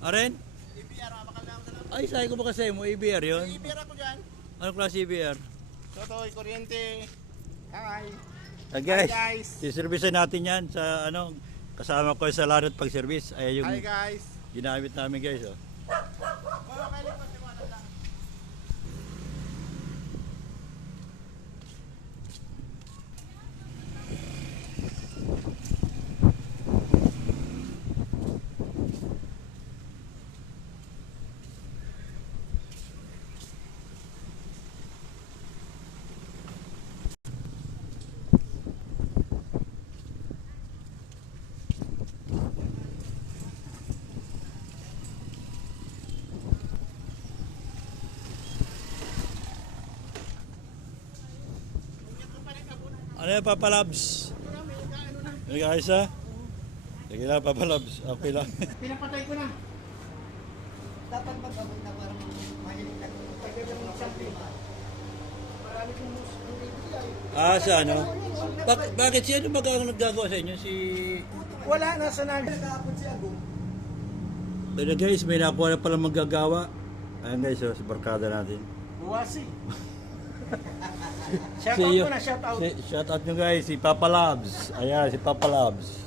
Aren? EBR, mapakalaman sa lang. Ay, sabi ko ba kasi mo, EBR yun? EBR ako dyan. Anong klase EBR? Totoy, kuryente. Hi. Guys, Hi, guys. siservisan natin yan sa ano, kasama ko sa larot pag-service. Ay yung Hi guys. ginamit namin guys. Oh. Okay lang po si Manang lang. Ano yung papalabs? Ano guys ha? Sige lang papalabs. Okay lang. Pinapatay ko na. Dapat mag-abot na para mahilig na. Marami kong bibili. Sa ano? Bakit siya ano nagagawa sa inyo? Si... Wala, nasa na. Nag-aabot si Agong. Pero guys, may nakuha na pala magagawa. Ayan guys, oh, si barkada natin. Buwasi. Shout See out you. ko na, shout out. Shout out nyo guys, si Papa Labs. Ayan, si Papa Labs.